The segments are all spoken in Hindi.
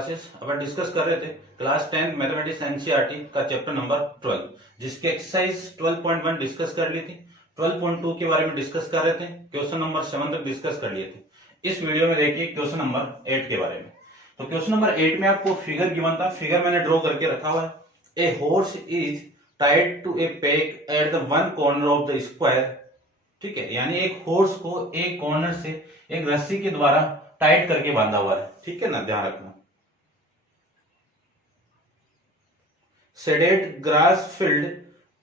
क्लासेस अपन डिस्कस कर रहे थे क्लास 10 मैथमेटिक्स एनसीईआरटी का चैप्टर नंबर 12, जिसके एक्सरसाइज 12.1 डिस्कस कर ली थी। 12.2 के बारे में डिस्कस कर रहे थे, क्वेश्चन नंबर 7 तक डिस्कस कर लिए थे। इस वीडियो में देखिए क्वेश्चन नंबर 8 के बारे में। तो क्वेश्चन नंबर 8 में आपको फिगर गिवन था, फिगर मैंने ड्रॉ करके रखा हुआ है। A horse is tied to a peg at the one corner of the square. ठीक है, यानी एक हॉर्स को एक कॉर्नर से एक रस्सी के द्वारा टाइट करके बांधा हुआ है। ठीक है ना, ध्यान रखना। Shaded grass field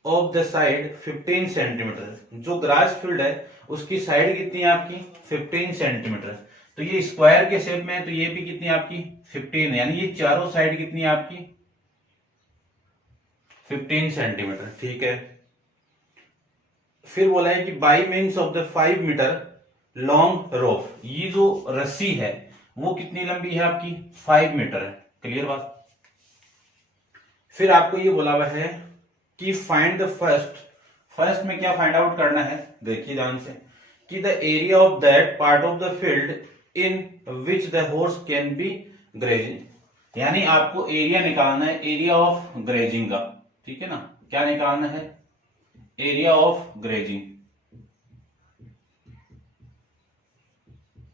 of the side 15 centimetre. जो ग्रास फील्ड है उसकी साइड कितनी है आपकी 15 सेंटीमीटर। तो ये स्क्वायर के शेप में है, तो ये भी कितनी है आपकी 15, यानी ये चारों साइड कितनी है आपकी 15 सेंटीमीटर। ठीक है, फिर बोला है कि by means of the 5 metre long rope. ये जो रस्सी है वो कितनी लंबी है आपकी 5 मीटर है। क्लियर बात। फिर आपको ये बोला हुआ है कि फाइंड द फर्स्ट में क्या फाइंड आउट करना है, देखिए ध्यान से, कि the area of that part of the field in which the horse can be grazing. यानी आपको एरिया निकालना है, एरिया ऑफ ग्रेजिंग का। ठीक है ना, क्या निकालना है, एरिया ऑफ ग्रेजिंग,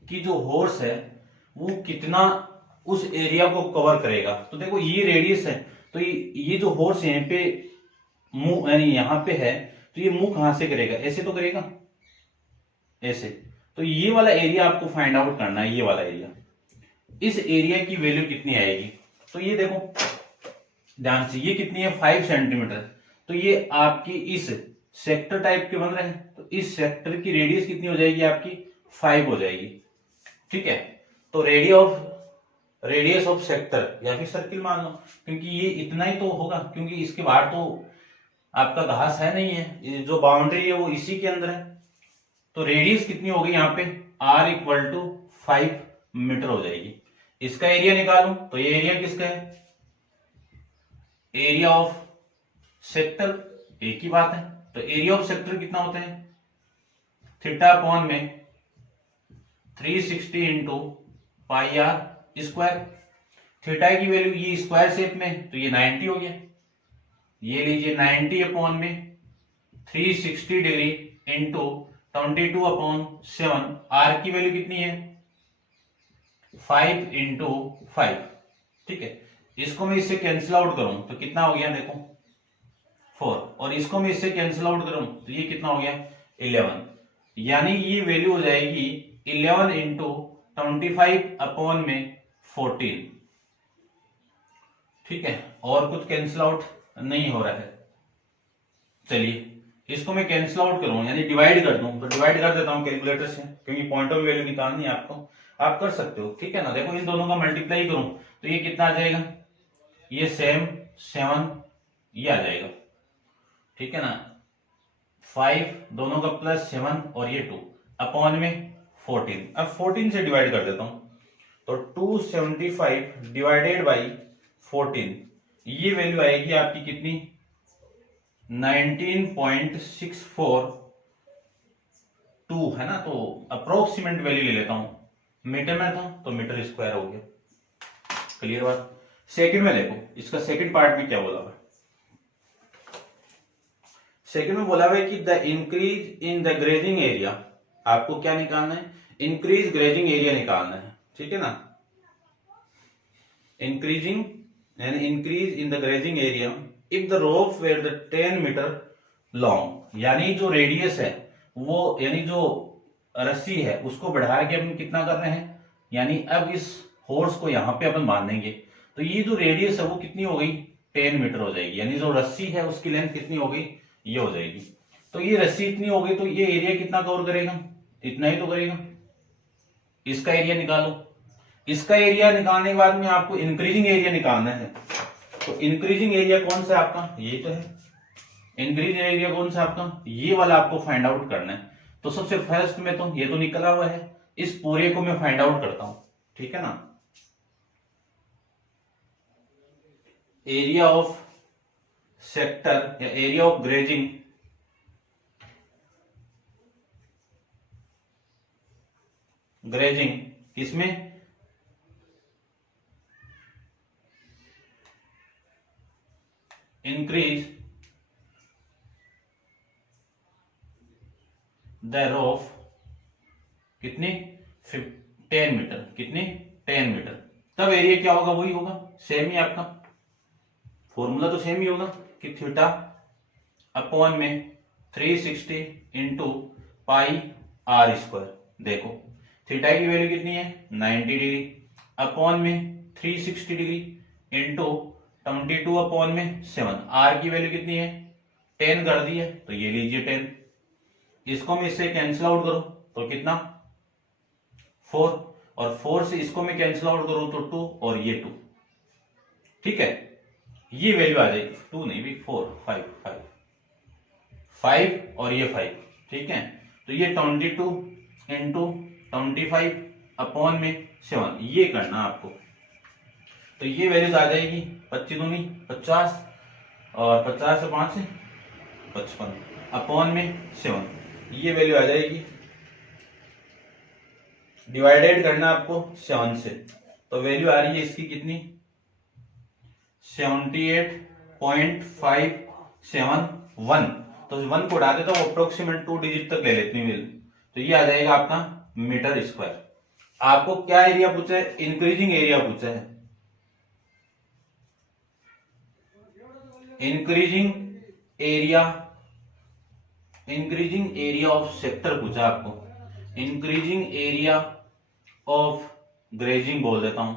कि जो हॉर्स है वो कितना उस एरिया को कवर करेगा। तो देखो ये रेडियस है, तो ये जो हॉर्स यहाँ पे मुंह यानी यहाँ पे है, तो ये मुंह कहां से करेगा, ऐसे तो करेगा, ऐसे। तो ये वाला एरिया आपको फाइंड आउट करना है, ये वाला एरिया। इस एरिया की वैल्यू कितनी आएगी, तो ये देखो ध्यान से, ये कितनी है 5 सेंटीमीटर। तो ये आपकी इस सेक्टर टाइप के बन रहे हैं, तो इस सेक्टर की रेडियस कितनी हो जाएगी आपकी 5 हो जाएगी। ठीक है, तो रेडियस ऑफ सेक्टर या फिर सर्किल मान लो, क्योंकि ये इतना ही तो होगा, क्योंकि इसके बाहर तो आपका घास है नहीं है, जो बाउंड्री है वो इसी के अंदर है। तो रेडियस कितनी होगी यहाँ पे r इक्वल टू 5 मीटर हो जाएगी। इसका एरिया निकालूं तो ये एरिया किसका है, एरिया ऑफ सेक्टर, एक ही बात है। तो एरिया ऑफ सेक्टर कितना होता है, थीटा अपॉन में 360 into pi r square. Theta की वैल्यू ये स्क्वायर शेप में, तो ये 90 हो गया। ये लीजिए 90 अपॉन में 360 डिग्री इंटू 22 अपॉन 7। आर की वैल्यू कितनी है 5 इंटू 5। ठीक है, इसको मैं इससे कैंसिल आउट करूं तो कितना हो गया, देखो 4, और इसको मैं इससे कैंसिल आउट करूं तो ये कितना हो गया 11। यानी ये वैल्यू हो जाएगी 11 इंटू 25 अपॉन में 14। ठीक है, और कुछ कैंसिल आउट नहीं हो रहा है। चलिए इसको मैं कैंसिल आउट करूं यानी डिवाइड कर दूं, तो डिवाइड कर देता हूं कैलकुलेटर से, क्योंकि पॉइंट ऑफ वैल्यू निकालनी है आपको, आप कर सकते हो। ठीक है ना, देखो इन दोनों का मल्टीप्लाई करूं तो ये कितना आ जाएगा, ये सेम 7 ये आ जाएगा। ठीक है ना, 5 दोनों का प्लस 7 और ये 2 अपॉन में 14। अब 14 से डिवाइड कर देता हूं, तो 275 डिवाइडेड बाई 14, ये वैल्यू आएगी आपकी कितनी 19.642 है ना। तो अप्रोक्सीमेट वैल्यू ले लेता हूं, मीटर में था तो मीटर स्क्वायर हो गया। क्लियर बात। सेकंड में देखो, इसका सेकंड पार्ट में क्या बोला हुआ है। सेकंड में बोला हुआ है कि the increase in the grazing area, आपको क्या निकालना है, इंक्रीज ग्रेजिंग एरिया निकालना है। ठीक है ना, इंक्रीजिंग यानी increase in the grazing area if the rope were the 10 metre long. यानी जो रेडियस है वो, यानी जो रस्सी है उसको बढ़ा के अपन कितना कर रहे हैं, यानी अब इस हॉर्स को यहां पे अपन बांध देंगे, तो ये जो रेडियस है वो कितनी हो गई 10 मीटर हो जाएगी। यानी जो रस्सी है उसकी लेंथ कितनी हो गई, ये हो जाएगी। तो ये रस्सी इतनी हो गई, तो ये एरिया कितना कवर करेगा, इतना ही तो करेगा। इसका एरिया निकालो। इसका एरिया निकालने के बाद में आपको इंक्रीजिंग एरिया निकालना है। तो इंक्रीजिंग एरिया कौन सा आपका, ये तो है। इंक्रीज एरिया कौन सा आपका, ये वाला आपको फाइंड आउट करना है। तो सबसे फर्स्ट में तो ये तो निकला हुआ है, इस पूरे को मैं फाइंड आउट करता हूं। ठीक है ना, एरिया ऑफ सेक्टर या एरिया ऑफ ग्रेजिंग, किसमें द रोफ कितनी 10 मीटर, कितनी 10 मीटर, तब एरिया क्या होगा, वही होगा, सेम ही आपका फॉर्मूला तो सेम ही होगा कि थीटा अपॉन में 360 इंटू पाई आर स्क्वायर। देखो थीटा की वैल्यू कितनी है 90 डिग्री, अपॉन में 360 डिग्री इंटू 22 अपॉन में 7, आर की वैल्यू कितनी है 10 कर दी है, तो ये लीजिए 10, इसको मैं इससे कैंसिल आउट करूं तो कितना 4, और 4 से इसको मैं कैंसिल आउट करूं तो 2, और ये 2, ठीक है, ये वैल्यू आ जाएगी 2 नहीं भी 4, 5 और ये 5, ठीक है, तो ये 22 इंटू 25 अपॉन में 7, ये करना आपको, तो ये वैल्यू आ जाएगी 25 दूनी 50, और 50 से 5 से 55 अपॉन में 7, ये वैल्यू आ जाएगी, डिवाइडेड करना आपको 7 से, तो वैल्यू आ रही है इसकी कितनी 78.571, तो 1 को उड़ा देता हूं, अप्रोक्सीमेट 2 डिजिट तक ले लेती हूँ, तो ये आ जाएगा आपका मीटर स्क्वायर। आपको क्या एरिया पूछा है, इंक्रीजिंग एरिया पूछा है, इंक्रीजिंग एरिया ऑफ सेक्टर पूछा आपको, इंक्रीजिंग एरिया ऑफ ग्रेजिंग बोल देता हूं,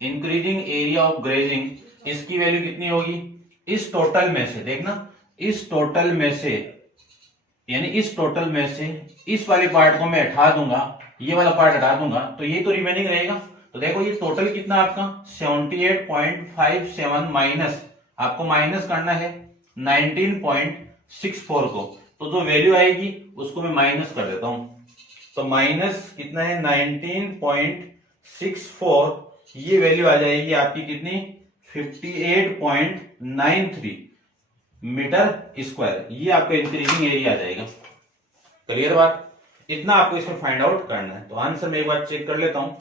इंक्रीजिंग एरिया ऑफ ग्रेजिंग, इसकी वैल्यू कितनी होगी, इस टोटल में से देखना, इस टोटल में से, यानी इस टोटल में से इस वाले पार्ट को मैं हटा दूंगा, ये वाला पार्ट हटा दूंगा, तो ये तो रिमेनिंग रहेगा, तो देखो ये टोटल कितना आपका 78.57 माइनस, आपको माइनस करना है 19.64 को, तो जो वैल्यू आएगी उसको मैं माइनस कर देता हूं, तो माइनस कितना है 19.64, ये वैल्यू आ जाएगी आपकी कितनी 58.93 मीटर स्क्वायर, ये आपका इंक्रीजिंग एरिया आ जाएगा। क्लियर बात, इतना आपको इसमें फाइंड आउट करना है, तो आंसर मैं एक बार चेक कर लेता हूं,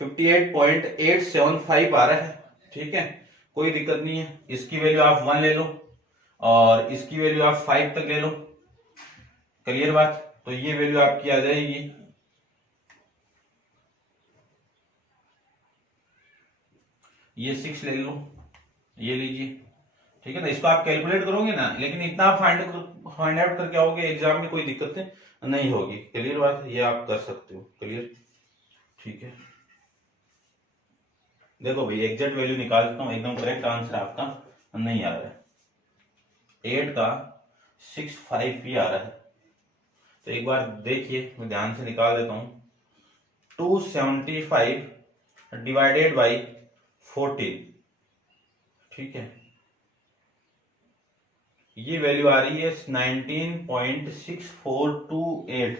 58.875 आ रहा है, ठीक है, कोई दिक्कत नहीं है, इसकी वैल्यू आप 1 ले लो और इसकी वैल्यू आप 5 तक ले लो। क्लियर बात, तो ये वैल्यू आपकी आ जाएगी ये 6 ले लो, ये लीजिए, ठीक है ना, इसको आप कैलकुलेट करोगे ना, लेकिन इतना आप फाइंड आउट करके आओगे, एग्जाम में कोई दिक्कत नहीं होगी। क्लियर बात, ये आप कर सकते हो। क्लियर, ठीक है, देखो भाई एग्जैक्ट वैल्यू निकालता हूं, एकदम करेक्ट आंसर आपका नहीं आ रहा है, 8 का 65 भी आ रहा है, तो एक बार देखिए, मैं ध्यान से निकाल देता हूं, 275 डिवाइडेड बाई 14, ठीक है, ये वैल्यू आ रही है 19.6428,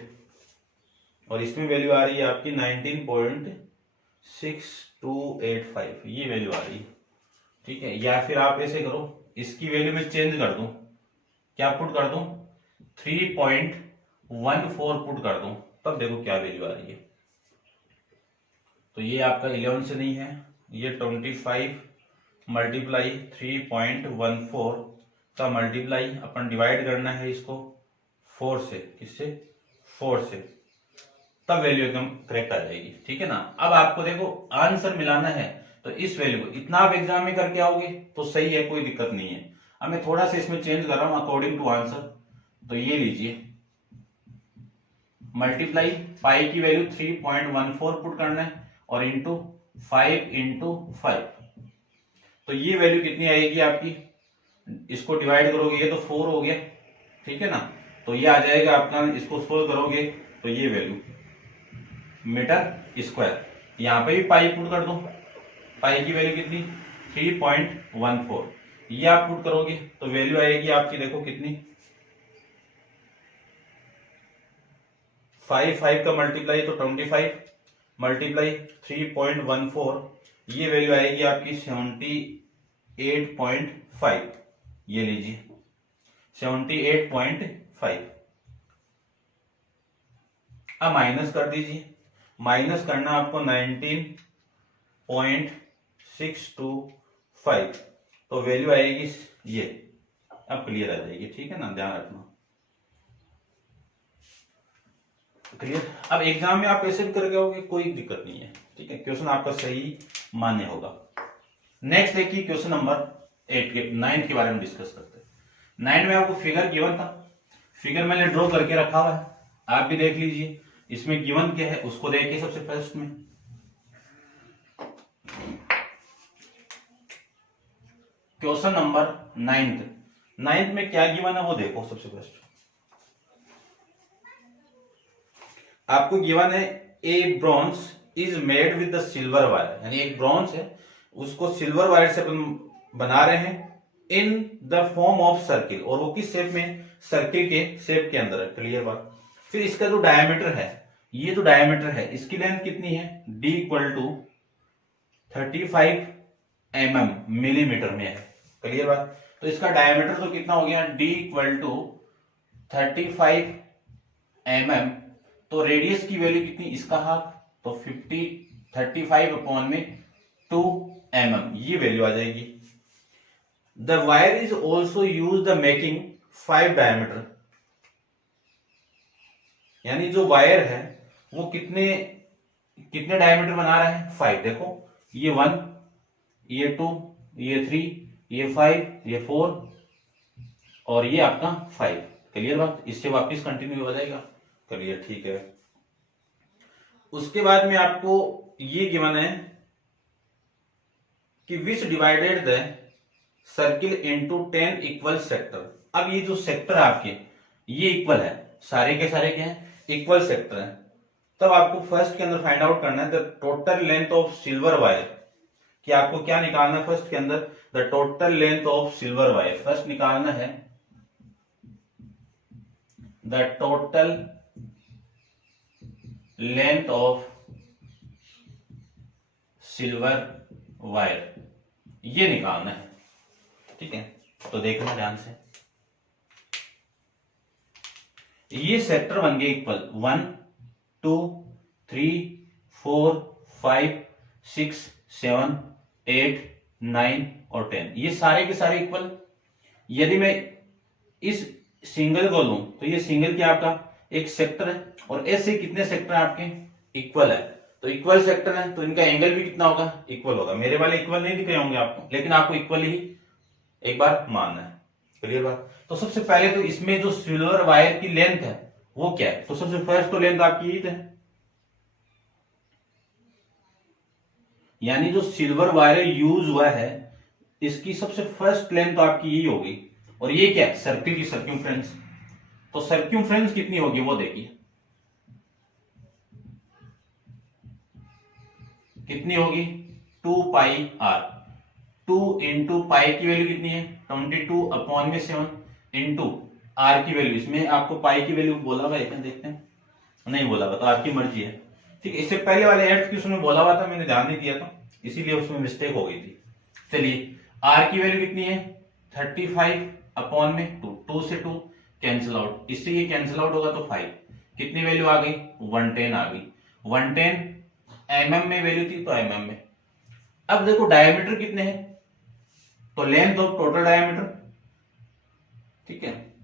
और इसमें वैल्यू आ रही है आपकी 19.6285, ये वैल्यू आ रही है, ठीक है, या फिर आप ऐसे करो, इसकी वैल्यू में चेंज कर दूं, क्या पुट कर दूं 3.14 पुट कर दूं, तब देखो क्या वैल्यू आ रही है, तो ये आपका 11 से नहीं है, ये 25 मल्टीप्लाई 3.14 का मल्टीप्लाई अपन डिवाइड करना है इसको 4 से, किससे 4 से, तब वैल्यू एकदम करेक्ट आ जाएगी, ठीक है ना। अब आपको देखो आंसर मिलाना है, तो इस वैल्यू को इतना आप एग्जाम में करके आओगे तो सही है, कोई दिक्कत नहीं है। अब मैं थोड़ा सा इसमें चेंज कर रहा हूं अकॉर्डिंग टू आंसर, तो ये लीजिए मल्टीप्लाई पाई की वैल्यू 3.14 पुट करना है और इंटू 5 तो ये वैल्यू कितनी आएगी आपकी, इसको डिवाइड करोगे ये तो 4 हो गया, ठीक है ना, तो ये आ जाएगा आपका, इसको सोल्व करोगे तो ये वैल्यू मीटर स्क्वायर, यहां पे भी पाई पुट कर दो, पाई की वैल्यू कितनी 3.14, ये आप पुट करोगे तो वैल्यू आएगी आपकी, देखो कितनी 5 का मल्टीप्लाई तो 25 मल्टीप्लाई 3.14, ये वैल्यू आएगी आपकी 78.5, ये लीजिए 78.5। अब माइनस कर दीजिए, माइनस करना आपको 19.625, तो वैल्यू आएगी ये, अब क्लियर आ जाएगी, ठीक है ना, ध्यान रखना। क्लियर। अब एग्जाम में आप ऐसे भी करके आओगे, कोई दिक्कत नहीं है, ठीक है, क्वेश्चन आपका सही मान्य होगा। नेक्स्ट देखिए क्वेश्चन नंबर 8 के 9 के बारे में डिस्कस करते हैं। 9 में आपको फिगर गिवन था, फिगर मैंने ड्रॉ करके रखा हुआ है, आप भी देख लीजिए इसमें गिवन क्या है उसको देखिए। सबसे फर्स्ट में क्वेश्चन नंबर 9 में क्या गिवन है वो देखो। सबसे फर्स्ट आपको गिवन है ए bronze is made with the silver wire, यानी एक ब्रॉन्ज है उसको सिल्वर वायर से अपन बना रहे हैं in the form of circle, और वो किस शेप में, सर्किल के शेप के अंदर है। क्लियर बात। फिर इसका जो डायमीटर है, ये जो डायमीटर है इसकी लेंथ कितनी है, d equal to 35 mm millimetre में है। क्लियर बात। तो इसका डायमीटर तो कितना हो गया, d इक्वल टू 35 mm, तो रेडियस की वैल्यू कितनी, इसका हाफ, तो 35 अपॉन में 2 mm, ये वैल्यू आ जाएगी। The wire is also use the making 5 diameter, यानी जो वायर है वो कितने डायमीटर बना रहा है, 5। देखो ये 1, ये 2, ये 3, ये 5, ये 4 और ये आपका 5। क्लियर बात। इससे वापस कंटिन्यू हो जाएगा। क्लियर, ठीक है। उसके बाद में आपको ये गिवन है कि which divided the circle into 10 equal sector. अब ये जो सेक्टर है आपके ये इक्वल है, सारे के सारे क्या है, इक्वल सेक्टर है। तब आपको फर्स्ट के अंदर फाइंड आउट करना है the total length of silver wire, कि आपको क्या निकालना है फर्स्ट के अंदर, the total length of silver wire. First निकालना है the total length of silver wire, ये निकालना है, ठीक है। तो देखना ध्यान से, ये सेक्टर बन गए इक्वल 1 2 3 4 5 6 7 8 9 और 10, ये सारे के सारे इक्वल। यदि मैं इस सिंगल को लूं तो ये सिंगल क्या आपका एक सेक्टर है, और ऐसे कितने सेक्टर आपके इक्वल है, तो इक्वल सेक्टर है तो इनका एंगल भी कितना होगा, इक्वल होगा। मेरे वाले इक्वल नहीं दिख रहे होंगे आपको, लेकिन आपको इक्वल ही एक बार मानना है। क्लियर बात। तो सबसे पहले तो इसमें जो सिल्वर वायर की लेंथ है वो क्या है, तो सबसे फर्स्ट तो लेंथ आपकी यही है, यानी जो सिल्वर वायर यूज हुआ है इसकी सबसे फर्स्ट लेंथ तो आपकी यही होगी। और ये क्या है, सर्किल की सर्क्यूमफ्रेंस। तो सर्क्यूमफ्रेंस कितनी होगी वो देखिए, कितनी होगी 2 पाई आर। 2 इंटू पाई की वैल्यू कितनी है 22 अपॉन में 7 इंटू आर की वैल्यू, इसमें आपको पाई की वैल्यू बोला हुआ है, देखते हैं, नहीं बोला हुआ तो आपकी मर्जी है, ठीक है। इससे पहले वाले एट की उसमें बोला हुआ था, मैंने ध्यान नहीं दिया था, इसीलिए उसमें मिस्टेक हो गई थी। चलिए आर की वैल्यू कितनी है 35 अपॉन में 2, 2 से 2 कैंसिल आउट, इससे ये कैंसिल आउट होगा तो 5, कितनी वैल्यू आ गई 110 आ गई। 110 mm में वैल्यू थी तो mm में। अब देखो डायमीटर कितने हैं, तो लेंथ ऑफ टोटल डायमीटर, ठीक है,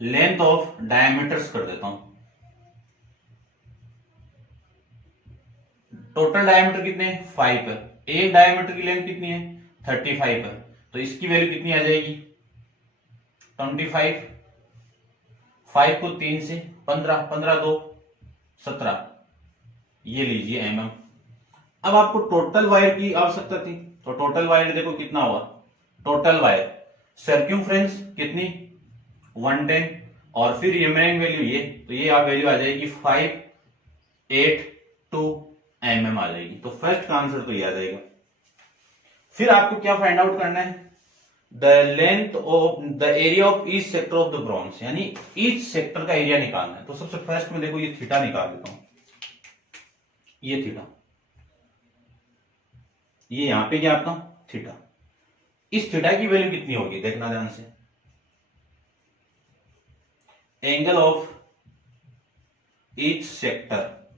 लेंथ ऑफ डायमीटर्स कर देता हूं। टोटल डायमीटर कितने हैं 5 है, एक डायमीटर की लेंथ कितनी है 35 है, तो इसकी वैल्यू कितनी आ जाएगी 25, 5 को 3 से 15, 15 2 17, ये लीजिए mm। अब आपको टोटल वायर की आवश्यकता थी, तो टोटल वायर देखो कितना हुआ, टोटल वायर सर्क्यूमफ्रेंस कितनी 110, और फिर रिमेनिंग वैल्यू ये, तो ये आप वैल्यू आ जाएगी 582 mm आ जाएगी। तो फर्स्ट का आंसर तो ये आ जाएगा। फिर आपको क्या फाइंड आउट करना है, the length of the area of each sector of the bronze, यानी ईच सेक्टर का एरिया निकालना है। तो सबसे फर्स्ट में देखो ये थीटा निकाल देता हूं, ये थीटा, ये यहां पे क्या आपका थीटा, इस थीटा की वैल्यू कितनी होगी देखना ध्यान से, angle of each sector,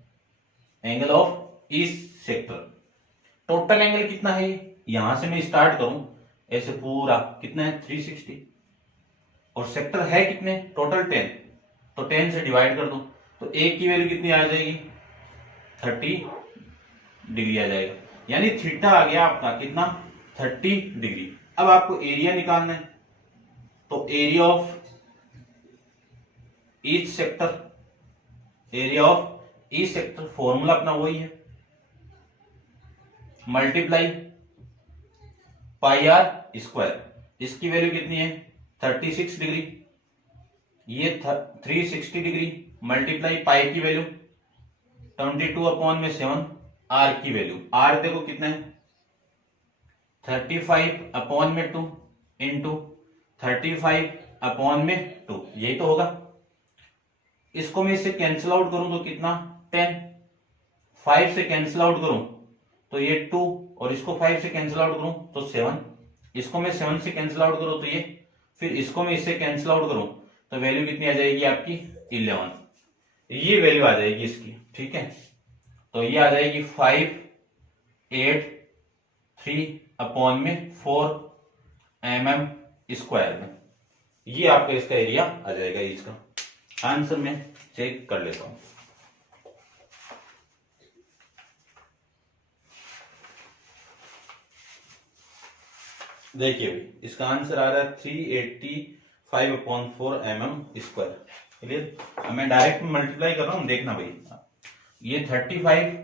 angle of each sector, total angle कितना है, यहां से मैं स्टार्ट करूं ऐसे पूरा कितना है 360, और सेक्टर है कितने टोटल 10, तो 10 से डिवाइड कर दो, तो ए की वैल्यू कितनी आ जाएगी, 30 डिग्री आ जाएगा। यानी थीटा आ गया आपका कितना, 30 डिग्री। अब आपको एरिया निकालना है, तो area of each sector, area of each sector formula अपना वही है, मल्टीप्लाई पाई आर स्क्वायर। इसकी वैल्यू कितनी है, 36 डिग्री, ये 360 डिग्री, मल्टीप्लाई पाई की वैल्यू 22/7, आर की वैल्यू, आर देखो कितना है 35/2 इंटू 35/2, यही तो होगा। इसको मैं इससे कैंसिल आउट करूं तो कितना 10, 5 से कैंसिल आउट करूं तो ये 2, और इसको 5 से कैंसिल आउट करूं तो 7, इसको मैं 7 से कैंसिल आउट करूं तो ये, फिर इसको मैं इससे कैंसिल आउट करूं तो वैल्यू कितनी आ जाएगी आपकी 11, ये वैल्यू आ जाएगी इसकी। ठीक है, तो ये आ जाएगी 583/4 mm स्क्वायर में। ये आपका इसका एरिया आ जाएगा इसका। आंसर में चेक कर लेता हूं। देखिए भाई, इसका आंसर आ रहा है 385/4 mm स्क्वायर। क्लियर, मैं डायरेक्ट मल्टीप्लाई कर रहा हूं, देखना भाई, ये 35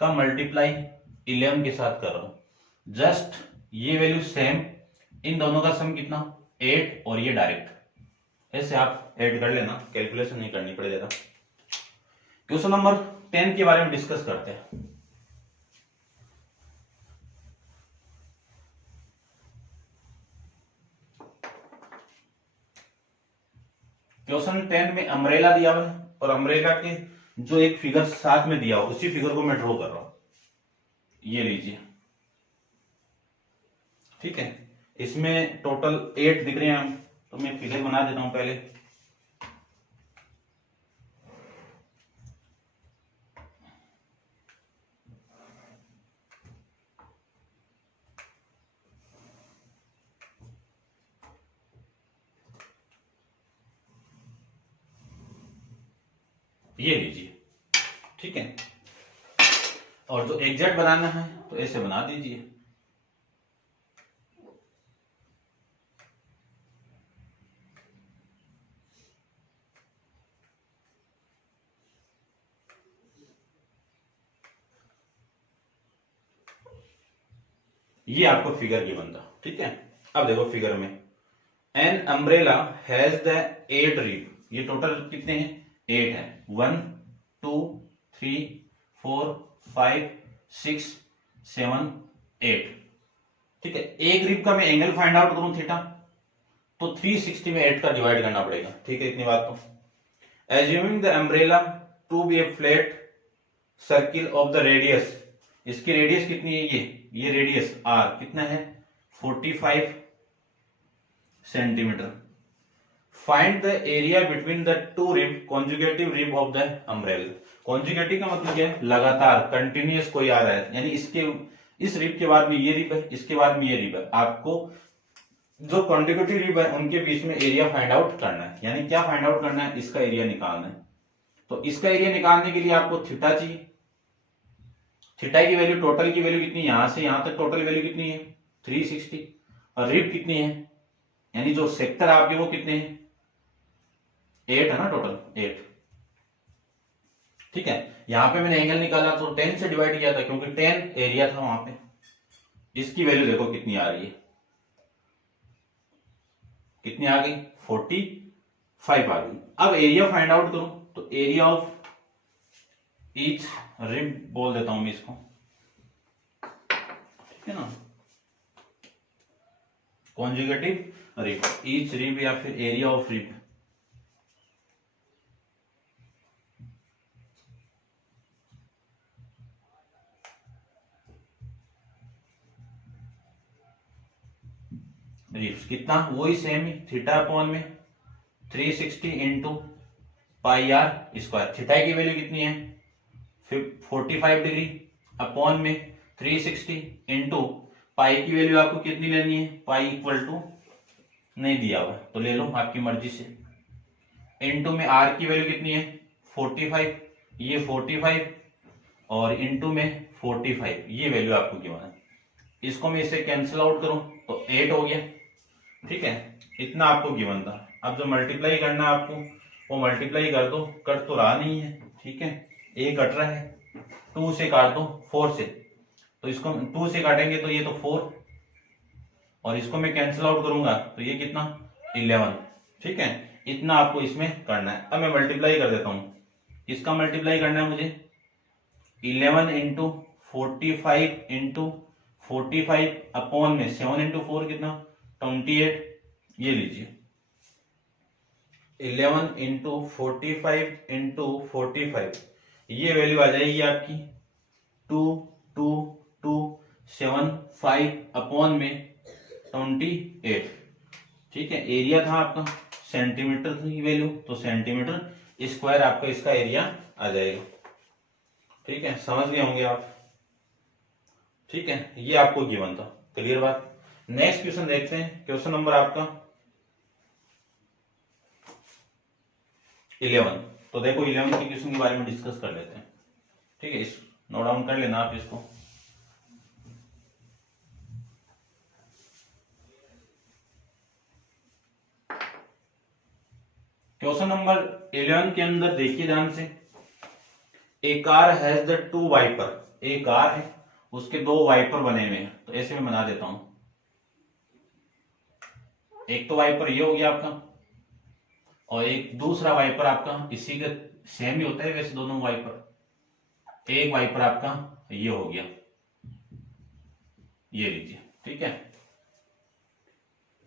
का मल्टीप्लाई 11 के साथ कर रहा हूं, जस्ट ये वैल्यू सेम, इन दोनों का सम कितना 8, और ये डायरेक्ट ऐसे आप ऐड कर लेना, कैलकुलेशन नहीं करनी पड़े ज्यादा। क्वेश्चन नंबर 10 के बारे में डिस्कस करते हैं। क्वेश्चन 10 में अम्ब्रेला दिया हुआ है, और अम्ब्रेला के जो एक फिगर साथ में दिया हुआ, उसी फिगर को मैं ड्रॉ कर रहा हूं, ये लीजिए। ठीक है, इसमें टोटल 8 दिख रहे हैं, तो मैं फिगर बना देता हूं पहले। ये लीजिए। ठीक है, और जो एग्जैक्ट बनाना है तो ऐसे बना दीजिए। ये आपको फिगर की बनता। ठीक है, अब देखो फिगर में an umbrella has the 8 rib, ये टोटल कितने हैं 8 है, 1 2 3 4 5 6 7 8। ठीक है, एक रिब का मैं एंगल फाइंड आउट करूं थीटा, तो 360 में 8 का डिवाइड करना पड़ेगा। ठीक है, इतनी बात तो। Assuming the umbrella to be a flat circle of the radius, इसकी रेडियस कितनी है, ये रेडियस आर कितना है 45 centimetre. Find the area between the two rib conjugative rib of the umbrella. Conjugative का मतलब क्या है, लगातार कंटिन्यूअस कोई आ रहा है, यानी इस रिब के बाद में ये रिब है, इसके बाद में ये रिब है। आपको जो कॉन्जुगेटिव रिब है उनके बीच में एरिया फाइंड आउट करना है। यानी क्या फाइंड आउट करना है, इसका एरिया निकालना है। तो इसका एरिया निकालने के लिए आपको थीटा चाहिए। थीटा की वैल्यू, टोटल की वैल्यू कितनी है, यहां से यहां तक टोटल वैल्यू कितनी है 360, और रिब कितनी है, यानी जो सेक्टर आपके वो कितने हैं 8 है ना, टोटल 8। ठीक है, यहां पे मैंने एंगल निकाला तो 10 से डिवाइड किया था, क्योंकि 10 एरिया था वहां पे। इसकी वैल्यू देखो कितनी आ रही है, कितनी आ गई 45 आ गई। अब एरिया फाइंड आउट करूं तो एरिया ऑफ ईच रिब बोल देता हूं मैं इसको। ठीक है ना, कॉन्जुगेटिव रिब, ईच रिब या फिर एरिया ऑफ रिब। रिब्स कितना, वही सेम ही, थीटा अपॉन में 360 into pi r square. Theta की वैल्यू कितनी है 45 डिग्री, अपॉन में 360 इंटू पाई की वैल्यू आपको कितनी लेनी है, पाई इक्वल टू नहीं दिया हुआ तो ले लो आपकी मर्जी से इनटू में आर की वैल्यू कितनी है 45, ये 45 और इनटू में 45, ये वैल्यू आपको गिवन है। इसको मैं इससे कैंसिल आउट करूं तो 8 हो गया, ठीक है, इतना आपको गिवन था। अब जो मल्टीप्लाई करना है आपको वो मल्टीप्लाई कर दो, कट तो रहा नहीं है, ठीक है, ए कट रहा है, 2 से काट दो 4 से, तो इसको 2 से काटेंगे तो ये तो 4 और इसको मैं कैंसिल आउट करूंगा तो ये कितना 11, ठीक है, इतना आपको इसमें करना है। अब मैं मल्टीप्लाई कर देता हूं, इसका मल्टीप्लाई करना है मुझे 11 इंटू 45 इंटू 45 अपॉन में 7 इंटू 4 कितना 28, ये लीजिए 11 इंटू 45 इंटू 45, ये वैल्यू आ जाएगी आपकी 2275 अपॉन में 28, ठीक है। एरिया था आपका सेंटीमीटर की वैल्यू, तो सेंटीमीटर स्क्वायर आपका इसका एरिया आ जाएगा, ठीक है, समझ गए होंगे आप, ठीक है, ये आपको गिवन था, क्लियर बात। नेक्स्ट क्वेश्चन देखते हैं, क्वेश्चन नंबर आपका 11। तो देखो 11 के क्वेश्चन के बारे में डिस्कस कर लेते हैं, ठीक है, इस नोट डाउन कर लेना आप इसको। क्वेश्चन नंबर 11 के अंदर देखिए ध्यान से, ए कार हैज द 2 वाइपर, एक कार है उसके 2 वाइपर बने हुए हैं, तो ऐसे में बना देता हूं। एक तो वाइपर ये हो गया आपका और एक दूसरा वाइपर आपका इसी के सेम ही होता है वैसे दोनों वाइपर, एक वाइपर आपका ये हो गया, ये लीजिए, ठीक है।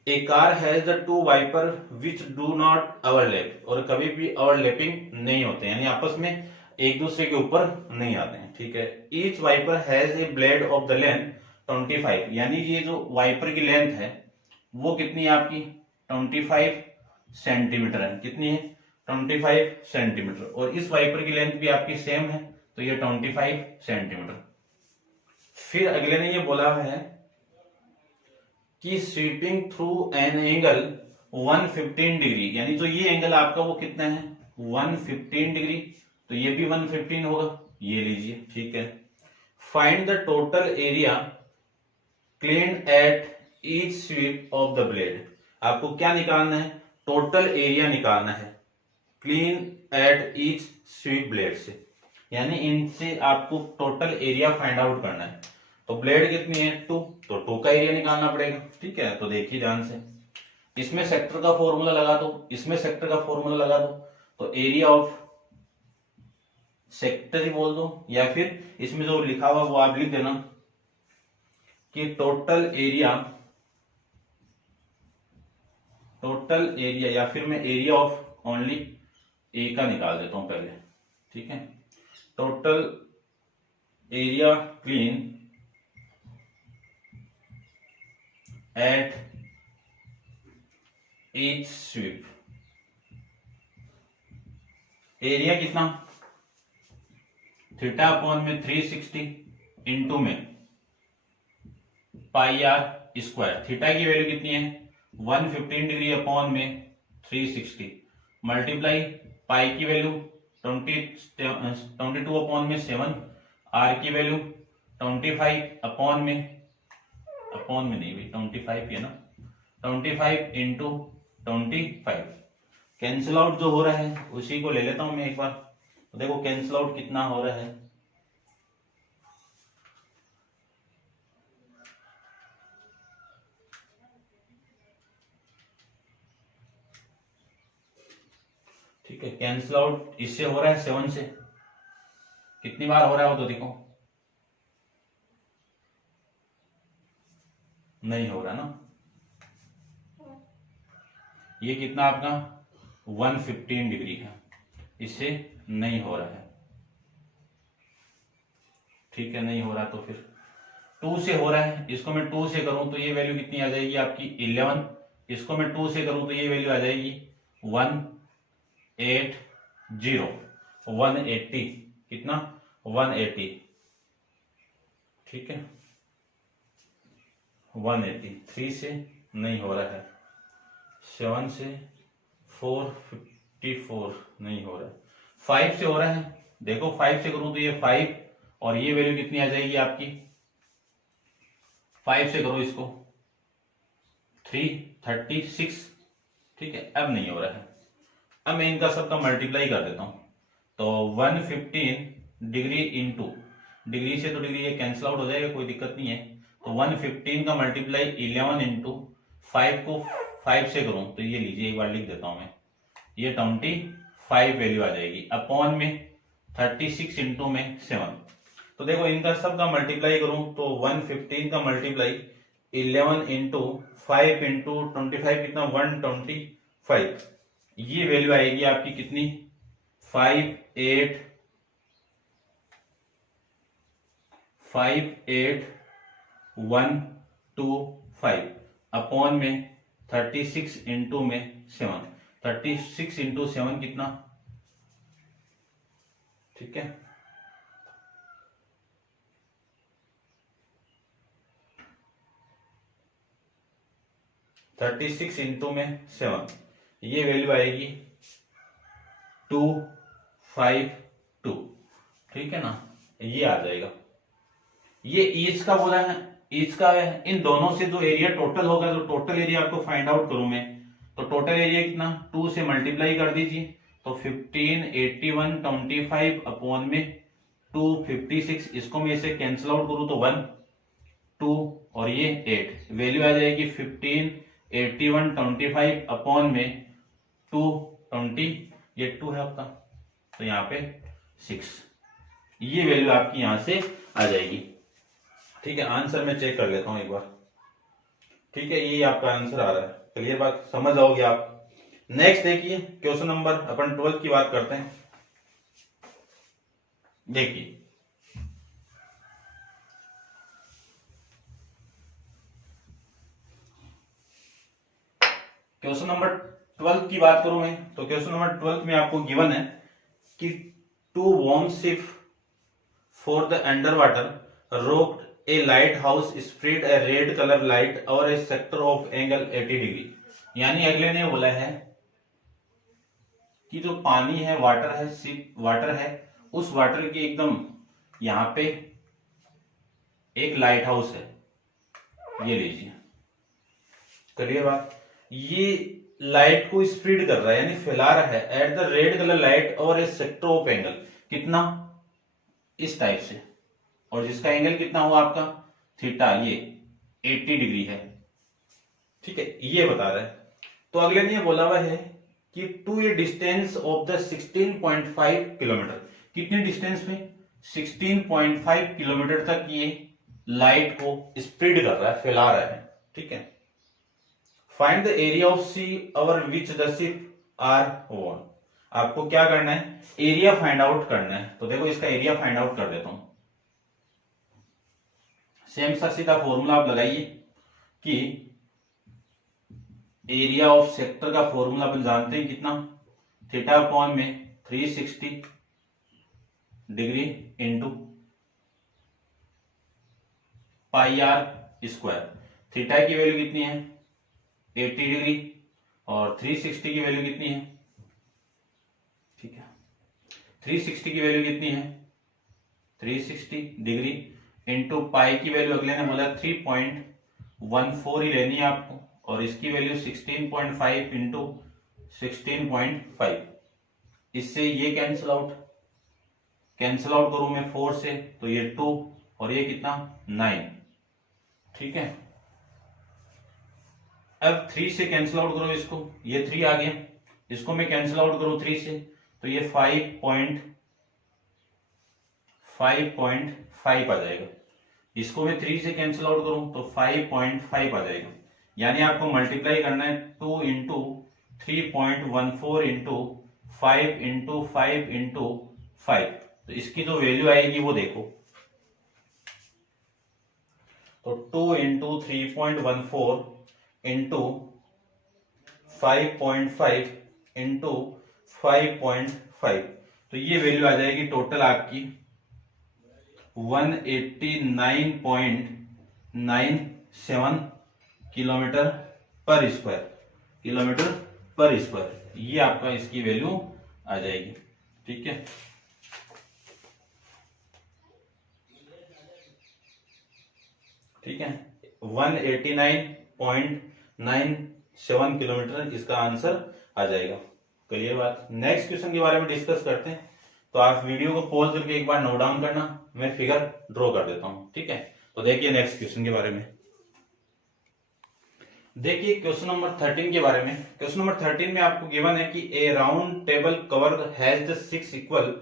A car has the 2 wiper which do not overlap, और कभी भी ओवरलैपिंग नहीं होते, यानी आपस में एक दूसरे के ऊपर नहीं आते हैं, ठीक है। Each wiper has a blade of the length 25, यानी ये जो वाइपर की लेंथ है वो कितनी है आपकी 25 सेंटीमीटर है, कितनी है 25 सेंटीमीटर, और इस वाइपर की लेंथ भी आपकी सेम है, तो ये 25 सेंटीमीटर। फिर अगले ने ये बोला है कि sweeping through an angle 115 degree, यानी जो ये एंगल आपका वो कितना है 115 डिग्री, तो ये भी 115 होगा, ये लीजिए, ठीक है। Find the total area clean at each sweep of the blade, आपको क्या निकालना है टोटल एरिया निकालना है clean at each sweep blade से, यानी इनसे आपको टोटल एरिया फाइंड आउट करना है। तो ब्लेड कितनी है 2, तो 2 का एरिया निकालना पड़ेगा, ठीक है। तो देखिए ध्यान से, इसमें सेक्टर का फॉर्मूला लगा दो, इसमें सेक्टर का फॉर्मूला लगा दो, तो एरिया ऑफ सेक्टर ही बोल दो, या फिर इसमें जो लिखा हुआ वो आप लिख देना कि टोटल एरिया, या फिर मैं एरिया ऑफ ओनली ए का निकाल देता हूं पहले, ठीक है। Total area clean at each sweep, area कितना थीटा अपॉन में 360 इंटू में पाई आर स्क्वायर, थीटा की वैल्यू कितनी है 115 डिग्री अपॉन में 360 मल्टीप्लाई पाई की वैल्यू 22 अपॉन में 7, आर की वैल्यू 25 अपॉन में नहीं भाई 25 है ना, 25 इंटू 25, कैंसिल आउट जो हो रहा है उसी को ले लेता हूं मैं एक बार, तो देखो कैंसिल आउट कितना हो रहा है, ठीक है, कैंसिल आउट इससे हो रहा है 7 से, कितनी बार हो रहा है वो तो देखो, नहीं हो रहा ना, ये कितना आपका 115 डिग्री है, इससे नहीं हो रहा है, ठीक है, नहीं हो रहा तो फिर 2 से हो रहा है, इसको मैं 2 से करूं तो ये वैल्यू कितनी आ जाएगी आपकी 11, इसको मैं 2 से करूं तो ये वैल्यू आ जाएगी 180, 180 कितना 180, ठीक है 180, 3 से नहीं हो रहा है, 7 से 4 54 नहीं हो रहा है, 5 से हो रहा है। देखो 5 से करूं तो ये 5 और ये वैल्यू कितनी आ जाएगी आपकी, 5 से करो इसको 336, ठीक है। अब नहीं हो रहा है, अब मैं इनका सबका मल्टीप्लाई कर देता हूं। तो 115 डिग्री इंटू, डिग्री से तो डिग्री ये कैंसिल आउट हो जाएगा, कोई दिक्कत नहीं है। तो 115 का मल्टीप्लाई 11 इंटू 5 को 5 से करूं तो ये लीजिए, एक बार लिख देता हूं मैं, ये 25 वैल्यू आ जाएगी अपॉन में 36 इंटू में 7। तो देखो इनका सबका मल्टीप्लाई करूं तो 115 का मल्टीप्लाई 11 इंटू 5 इंटू 25 कितना 125, ये वैल्यू आएगी आपकी कितनी 58125 अपॉन में 36 इंटू में 7, 36 इंटू 7 कितना, ठीक है। थर्टी सिक्स इंटू में 7, ये वैल्यू आएगी 252, ठीक है ना, ये आ जाएगा। ये ईच का बोला है, ईच का है, इन दोनों से जो एरिया टोटल होगा, जो टोटल एरिया आपको फाइंड आउट करूं मैं, तो टोटल एरिया कितना 2 से मल्टीप्लाई कर दीजिए, तो 15 81 25 अपॉन में 256, इसको मैं इसे कैंसिल आउट करूं तो 1 2 और ये 8, वैल्यू आ जाएगी 15 81 25 अपॉन में 220, ये 2 है आपका, तो यहाँ पे 6, ये वैल्यू आपकी यहां से आ जाएगी, ठीक है। आंसर मैं चेक कर लेता हूं एक बार, ठीक है, ये आपका आंसर आ रहा है, क्लियर बात, समझ आओगे आप। नेक्स्ट देखिए क्वेश्चन नंबर, अपन 12 की बात करते हैं। देखिए क्वेश्चन नंबर 12 की बात करूं मैं, तो क्वेश्चन नंबर 12 में आपको गिवन है कि 2 warm ship for the under water रोक ए लाइट हाउस स्प्रेड ए रेड कलर लाइट और A sector of angle 80 degree. यानी अगले ने बोला है कि जो पानी है, वाटर है, शिप वाटर है, उस वाटर की एकदम यहां पे एक लाइट हाउस है, ये लीजिए, क्लियर बात। ये लाइट को स्प्रेड कर रहा है यानी फैला रहा है at the red colour light और ए सेक्टर ऑफ एंगल, कितना इस टाइप से, और जिसका एंगल कितना हुआ आपका थीटा, ये 80 डिग्री है, ठीक है, ये बता रहा है। तो अगले ने ये बोला हुआ है कि to a distance of the 16.5 kilometre, कितने डिस्टेंस में 16.5 किलोमीटर तक ये लाइट को स्प्रेड कर रहा है, फैला रहा है, ठीक है। Find the area of sea over which the ship are over, आपको क्या करना है, एरिया फाइंड आउट करना है। तो देखो इसका एरिया फाइंड आउट कर देता हूं, सेम सा सीधा फॉर्मूला आप लगाइए कि एरिया ऑफ सेक्टर का फॉर्मूला अपन जानते हैं कितना, थीटा अपॉन में 360 degree into pi r square. Theta की वैल्यू कितनी है 80 डिग्री और 360 की वैल्यू कितनी है, ठीक है, 360 की वैल्यू कितनी है 360 डिग्री इंटू पाई की वैल्यू अगले ने बोला 3.14 ही लेनी है आपको, और इसकी वैल्यू 16.5 इंटू 16.5, इससे ये कैंसिल आउट करूं मैं 4 से तो ये 2 और ये कितना 9, ठीक है। अब 3 से कैंसिल आउट करो इसको, ये 3 आ गया, इसको मैं कैंसिल आउट करूं 3 से तो ये 5.5 आ जाएगा, इसको मैं 3 से कैंसिल आउट करूं तो 5.5 आ जाएगा। यानी आपको मल्टीप्लाई करना है 2 इंटू 3.14 इंटू 5 इंटू 5 इंटू 5, तो इसकी जो वैल्यू आएगी वो देखो, तो 2 इंटू 3.14 इंटू 5.5 इंटू 5.5, तो ये वैल्यू आ जाएगी टोटल आपकी 189.97 किलोमीटर पर स्क्वायर, ये आपका इसकी वैल्यू आ जाएगी। ठीक है, ठीक है, 189.97 किलोमीटर इसका आंसर आ जाएगा। क्लियर बात। नेक्स्ट क्वेश्चन के बारे में डिस्कस करते हैं। तो आप वीडियो को पॉज करके एक बार नोट डाउन करना, मैं फिगर ड्रॉ कर देता हूं। ठीक है, तो देखिए नेक्स्ट क्वेश्चन के बारे में। देखिए क्वेश्चन नंबर 13 के बारे में। क्वेश्चन नंबर 13 में आपको गिवन है कि a round table cover has the 6 equal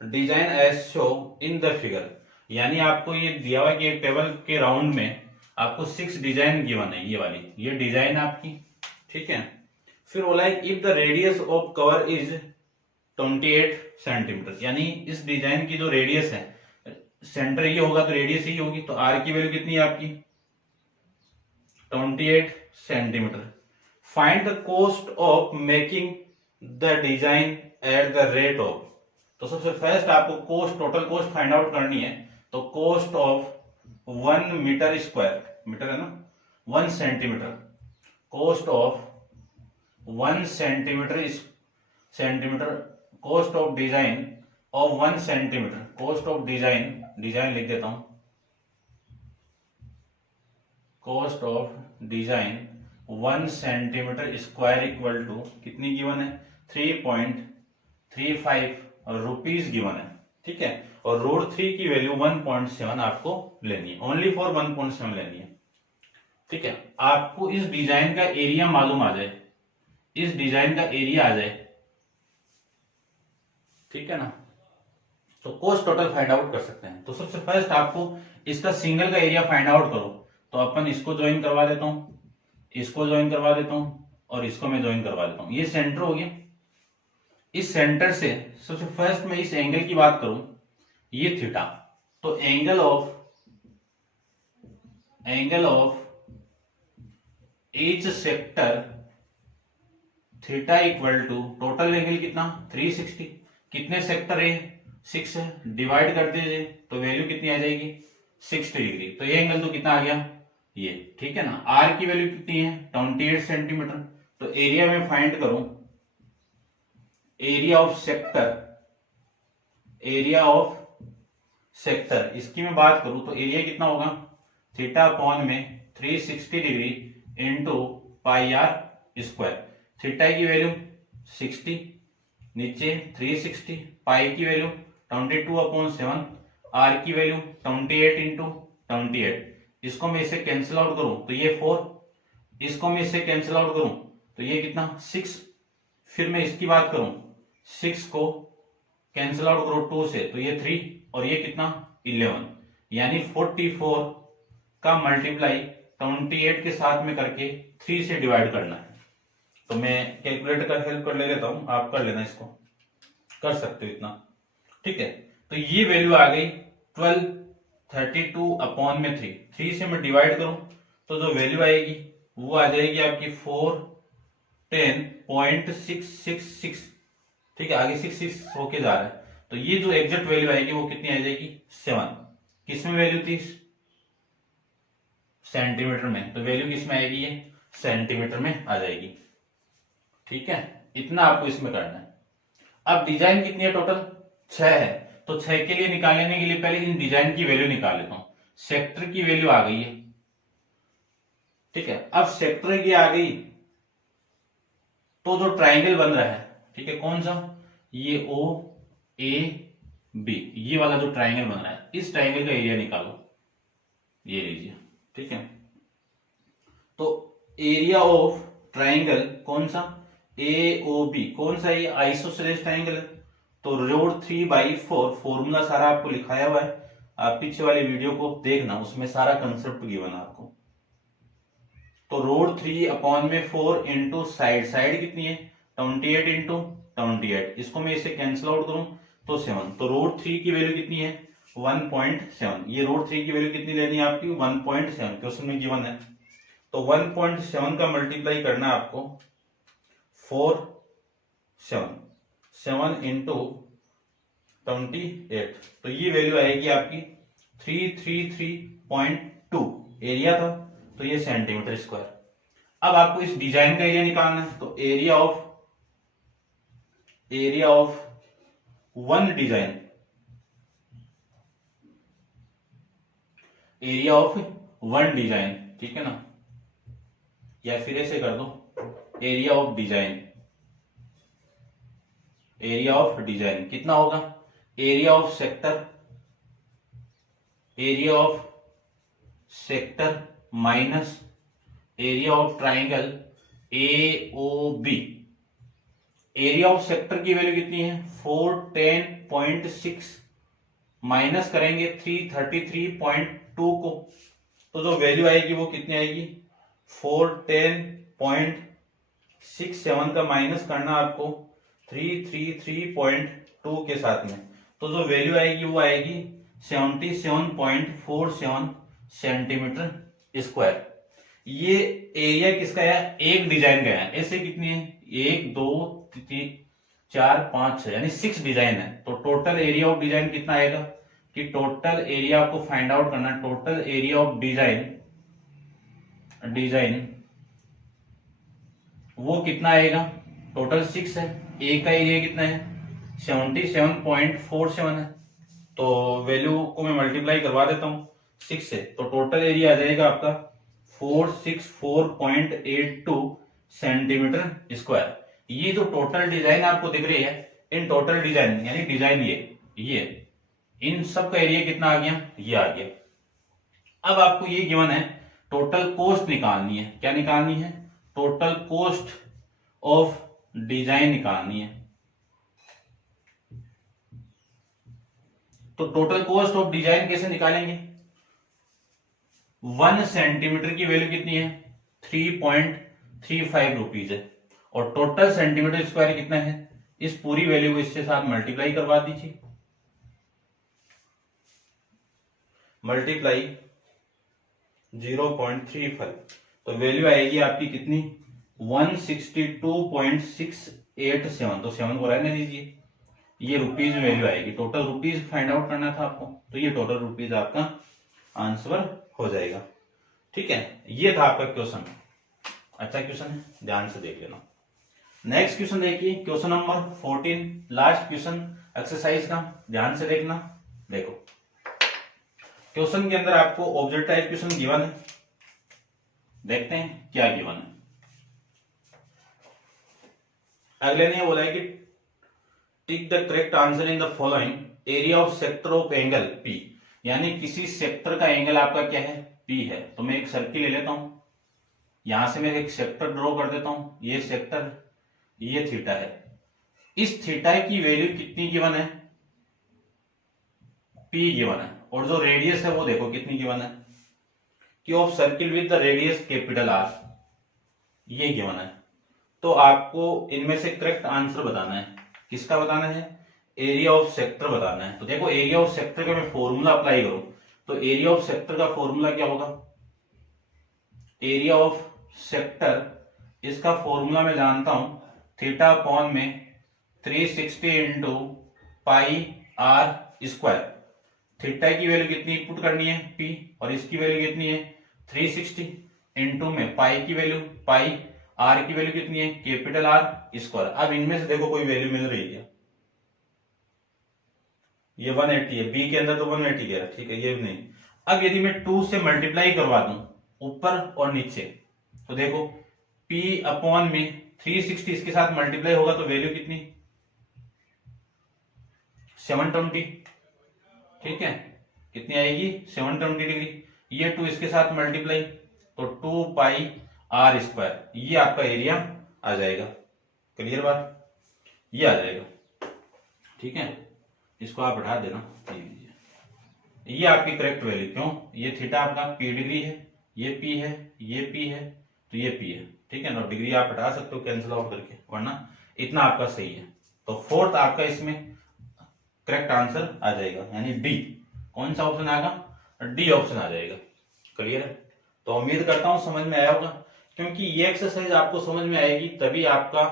design as shown in the figure. यानी आपको ये दिया हुआ है कि एक टेबल के राउंड में आपको 6 डिजाइन गिवन है, ये वाली ये डिजाइन आपकी। ठीक है, फिर बोला है if the radius of cover is 28 centimetre, यानी इस डिजाइन की जो रेडियस है, सेंटर ये होगा तो रेडियस ही होगी, तो आर की वैल्यू कितनी है आपकी 28 centimetre. Find the cost of making the design at the rate of. तो सबसे फर्स्ट आपको cost, total cost find out करनी है। तो cost of 1 metre square, metre है ना, 1 centimetre, cost of 1 centimetre, cost of design of 1 centimetre, cost of design लिख देता हूं, cost of design 1 centimetre square equal to कितनी गिवन है 3.35 रुपीज गिवन है। ठीक है, और रूट 3 की वैल्यू 1.7 आपको लेनी है, ओनली फॉर 1.7 लेनी है। ठीक है, आपको इस डिजाइन का एरिया मालूम आ जाए, इस डिजाइन का एरिया आ जाए, ठीक है ना, तो कॉस्ट टोटल फाइंड आउट कर सकते हैं। तो सबसे फर्स्ट आपको इसका सिंगल का एरिया फाइंड आउट करो। तो अपन इसको ज्वाइन करवा देता हूं, इसको ज्वाइन करवा देता हूं, और इसको मैं ज्वाइन करवा देता हूं। ये सेंटर हो गया। इस सेंटर से सबसे फर्स्ट में इस एंगल की बात करूं, ये थीटा, तो angle of each sector theta equal to total angle कितना 360। कितने सेक्टर है 6 है, डिवाइड कर दीजिए तो वैल्यू कितनी आ जाएगी 60 डिग्री। तो ये एंगल तो कितना आ गया ये। ठीक है ना, आर की वैल्यू कितनी है 28 सेंटीमीटर। तो एरिया में फाइंड करूं, एरिया ऑफ सेक्टर, इसकी मैं बात करूं तो एरिया कितना होगा थीटा अपॉन में 360 degree into pi r square. Theta की वैल्यू 60, नीचे 360, पाई की वैल्यू 22/7, आर की वैल्यू 28 इंटू 28। इसको मैं इसे कैंसिल आउट करूं तो ये 4, इसको मैं इसे कैंसिल आउट करूं तो ये कितना 6। फिर मैं इसकी बात करूं 6 को कैंसिल आउट करो 2 से तो ये 3, और ये कितना 11, यानी 44 का मल्टीप्लाई 28 के साथ में करके 3 से डिवाइड करना है। तो मैं कैलकुलेटर का हेल्प कर लेता हूं, आप कर लेना, इसको कर सकते हो इतना। ठीक है, तो ये वैल्यू आ गई 1232/3। 3 से मैं डिवाइड करूं तो जो वैल्यू आएगी वो आ जाएगी आपकी 410.666। ठीक है, आगे 66 होके जा रहा है, तो ये जो एग्जैक्ट वैल्यू आएगी वो कितनी आ जाएगी 7। किसमें वैल्यू थी सेंटीमीटर में, तो वैल्यू किसमें आएगी ये सेंटीमीटर में आ जाएगी। ठीक है, इतना आपको इसमें करना है। अब डिजाइन कितनी है टोटल 6 है, तो 6 के लिए निकालने के लिए पहले इन डिजाइन की वैल्यू निकाल लेता हूं। सेक्टर की वैल्यू आ गई है। ठीक है, अब सेक्टर की आ गई तो जो ट्राइंगल बन रहा है, ठीक है, कौन सा ये OAB, ये वाला जो ट्राइंगल बन रहा है, इस ट्राइंगल का एरिया निकालो, ये लीजिए। ठीक है, तो एरिया ऑफ ट्राइंगल कौन सा AOB, कौन सा ये आइसोसेलेस ट्राइंगल है, तो √3/4 फॉर्मूला सारा आपको लिखाया हुआ है, आप पीछे वाली वीडियो को देखना, उसमें सारा कंसेप्ट गिवन है आपको। तो √3/4 इंटू साइड कितनी है 28 इंटू 28, इसको मैं इसे कैंसिल आउट करूं तो 7। तो √3 की वैल्यू कितनी है 1.7। ये √3 की वैल्यू कितनी लेनी है आपकी 1.7, क्वेश्चन में गिवन है। तो 1.7 का मल्टीप्लाई करना है आपको 7 इंटू 28, तो ये वैल्यू आएगी आपकी 333.2। एरिया था तो ये सेंटीमीटर स्क्वायर। अब आपको इस डिजाइन का एरिया निकालना है, तो area of area of one design, area of one design, ठीक है ना, या फिर ऐसे कर दो area of design, area of design कितना होगा, area of sector, area of sector minus area of triangle AOB। Area of sector की वैल्यू कितनी है 410.6 माइनस करेंगे 333.2 को, तो जो वैल्यू आएगी वो कितनी आएगी 410.67 का माइनस करना आपको 333.2 के साथ में, तो जो वैल्यू आएगी वो आएगी 77.47 सेंटीमीटर स्क्वायर। ये एरिया किसका है, एक डिजाइन का है। ऐसे कितनी है 1 2 3 4 5 6 यानी 6 डिजाइन है। तो टोटल एरिया ऑफ डिजाइन कितना आएगा कि टोटल एरिया आपको फाइंड आउट करना, टोटल एरिया ऑफ डिजाइन वो कितना आएगा, टोटल 6 है, एक का एरिया कितना है 77.47 है, तो वैल्यू को मैं मल्टीप्लाई करवा देता हूं 6 से, तो टोटल एरिया आ जाएगा आपका 464.82 सेंटीमीटर स्क्वायर। ये जो टोटल डिजाइन आपको दिख रही है, इन टोटल डिजाइन यानी डिजाइन ये इन सब का एरिया कितना आ गया, ये आ गया। अब आपको ये गिवन है टोटल कॉस्ट निकालनी है, क्या निकालनी है, टोटल कॉस्ट ऑफ डिजाइन निकालनी है। तो टोटल कॉस्ट ऑफ डिजाइन कैसे निकालेंगे, 1 सेंटीमीटर की वैल्यू कितनी है 3.35 रुपीज है, और टोटल सेंटीमीटर स्क्वायर कितना है, इस पूरी वैल्यू को इसके साथ मल्टीप्लाई करवा दीजिए, मल्टीप्लाई 0.35, तो वैल्यू आएगी आपकी कितनी 162.687, तो 7 को रहने दीजिए, ये रुपीज में वैल्यू आएगी, टोटल रुपीज फाइंड आउट करना था आपको, तो ये टोटल रुपीज आपका आंसर हो जाएगा। ठीक है, ये था आपका क्वेश्चन, अच्छा क्वेश्चन है, ध्यान से देख लेना। नेक्स्ट क्वेश्चन देखिए, question number 14, last question exercise का, ध्यान से देखना। देखो क्वेश्चन के अंदर आपको ऑब्जेक्ट टाइप क्वेश्चन गिवन है, देखते हैं क्या गिवन है। अगले ने बोला है कि tick the correct answer in the following area of sector of angle P, यानी किसी सेक्टर का एंगल आपका क्या है P है। तो मैं एक सर्किल ले लेता हूं, यहां से मैं एक सेक्टर ड्रॉ कर देता हूं, ये सेक्टर ये थीटा है, इस थीटा की वैल्यू कितनी गिवन है P गिवन है, और जो रेडियस है वो देखो कितनी गिवन है कि of circle with the radius capital R, ये गिवन है। तो आपको इनमें से करेक्ट आंसर बताना है, किसका बताना है, एरिया ऑफ सेक्टर बताना है। तो देखो एरिया ऑफ सेक्टर का मैं फॉर्मूला अप्लाई करूं तो एरिया ऑफ सेक्टर का फॉर्मूला क्या होगा, एरिया ऑफ सेक्टर इसका फॉर्मूला मैं जानता हूं थीटा अपॉन में 360 into pi r square. Theta की वैल्यू कितनी पुट करनी है P, और इसकी वैल्यू कितनी है 360 इंटू में पाई की वैल्यू, पाई आर की वैल्यू कितनी है कैपिटल R स्क्वायर। अब इनमें से देखो कोई वैल्यू मिल रही है, ये 180 है, बी के अंदर तो 180 कह रहा है, ठीक है ये नहीं। अब यदि मैं 2 से मल्टीप्लाई करवा दूं ऊपर और नीचे, तो देखो P अपॉन में 360 इसके साथ मल्टीप्लाई होगा तो वैल्यू कितनी 720, ठीक है कितनी आएगी 720 डिग्री। ये 2 इसके साथ मल्टीप्लाई तो 2 पाई आर स्क्वायर, ये आपका एरिया आ जाएगा। क्लियर बात, ये आ जाएगा, ठीक है इसको आप हटा देना, ये आपकी करेक्ट वैल्यू, क्यों ये थीटा आपका P डिग्री है, ये P है, ये P है, तो ये P है, ठीक है ना, डिग्री आप हटा सकते हो कैंसिल आउट करके, वरना इतना आपका सही है। तो फोर्थ आपका इसमें करेक्ट आंसर आ जाएगा, यानी डी। कौन सा ऑप्शन आएगा, डी ऑप्शन आ जाएगा। क्लियर है, तो उम्मीद करता हूं समझ में आया होगा, क्योंकि ये एक्सरसाइज आपको समझ में आएगी तभी आपका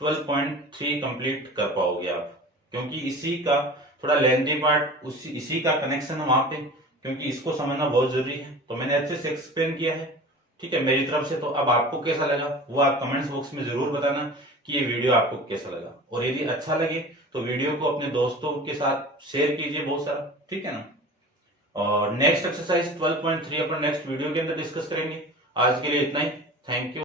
12.3 कंप्लीट कर पाओगे आप, क्योंकि इसी का थोड़ा लेंथी पार्ट इसी का कनेक्शन है वहां पे, क्योंकि इसको समझना बहुत जरूरी है। तो मैंने अच्छे से एक्सप्लेन किया है, ठीक है मेरी तरफ से। तो अब आपको कैसा लगा वो आप कमेंट्स बॉक्स में जरूर बताना कि ये वीडियो आपको कैसा लगा, और यदि अच्छा लगे तो वीडियो को अपने दोस्तों के साथ शेयर कीजिए बहुत सारा, ठीक है ना। और नेक्स्ट एक्सरसाइज 12.3 अपन नेक्स्ट वीडियो के अंदर डिस्कस करेंगे। आज के लिए इतना ही, थैंक यू।